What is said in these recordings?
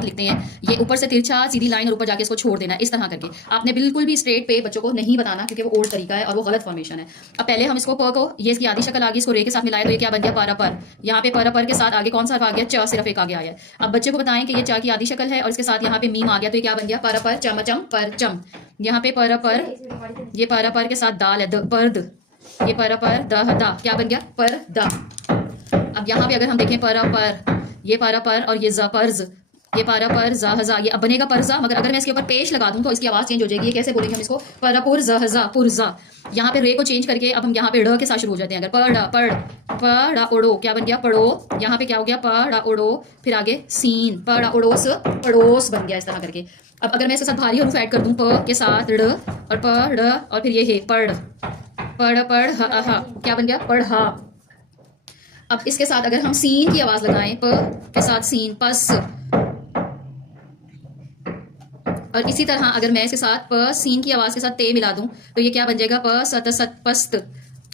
खत लिखते हैं, ये ऊपर से तिरछा सीधी लाइन और ऊपर जाके इसको छोड़ देना, इस तरह करके। आपने बिल्कुल भी स्ट्रेट पे बच्चों को नहीं बताना, क्योंकि वो ओल्ड तरीका है और वो गलत फॉर्मेशन है। अब पहले हम इसको प को, ये इसकी आधी शक्ल आ गई, इसको रे के साथ मिलाए तो ये क्या बन गया, पर पर। यहाँ पे पर के साथ आगे कौन सा आ गया, च सिर्फ एक आगे आया है। अब बच्चे को बताएं कि ये च की आधी शक्ल है और इसके साथ यहाँ पे मीम आ गया, तो ये क्या बन गया, पर चमचम परचम। यहाँ पे पर, ये पर के साथ दाल है, द पर्द, ये पर दा, क्या बन गया, पर दा। अब यहाँ पे अगर हम देखें पर, ये पर और ये पर्ज, ये पर जा, ये अब बनेगा परजा, मगर अगर मैं इसके ऊपर पेश लगा दूं तो इसकी आवाज चेंज हो जाएगी। ये कैसे बोलेंगे हम इसको, परपुर जा पुरजा। यहाँ पे रे को चेंज करके अब हम यहाँ पे ड़ के साथ शुरू हो जाते हैं। अगर पड़ा ओड़ो, क्या बन गया, पड़ो। यहाँ पे क्या हो गया, पड़ा ओड़ो, फिर आगे सीन, पड़ा ओड़ोस, पड़ोस बन गया, इस तरह करके। अब अगर मैं इसके साथ भारी हरूफ ऐड कर दूं, प के साथ ड़ और पढ़ और फिर ये है पढ़, क्या बन गया, पढ़ा। अब इसके साथ अगर हम सीन की आवाज लगाएं, प के साथ सीन, पस। और इसी तरह अगर मैं इसके साथ प सीन की आवाज के साथ ते मिला दूं तो ये क्या बन जाएगा, प सत सत पस्त।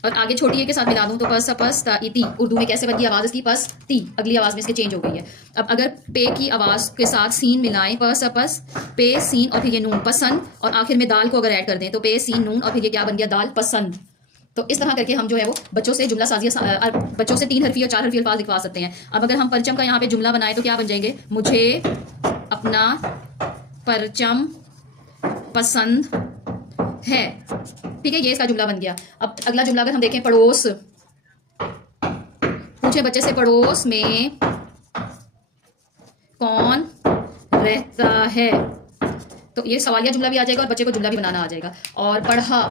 और आगे छोटी ए के साथ मिला दूं तो पस पस इति। उर्दू में कैसे बनती है आवाज इसकी, पस ती। अगली आवाज में इसके चेंज हो गई है। अब अगर पे की आवाज के साथ सीन मिलाएं, पस पस, पे सीन और फिर ये नून, पसंद। और आखिर में दाल को अगर ऐड कर दें तो पे सीन नून और फिर ये क्या बन गया, दाल पसंद। तो इस तरह करके हम जो है वो बच्चों से जुमला साजिया, बच्चों से 3 हरफी और 4 हरफी अल्फाज लिखवा सकते हैं। अब अगर हम परचम का यहाँ पे जुमला बनाए तो क्या बन जाएंगे, मुझे अपना परचम पसंद है। ठीक है, ये इसका जुमला बन गया। अब अगला जुमला अगर हम देखें, पड़ोस, पूछे बच्चे से पड़ोस में कौन रहता है, तो ये सवालिया जुमला भी आ जाएगा और बच्चे को जुमला भी बनाना आ जाएगा। और पढ़ा,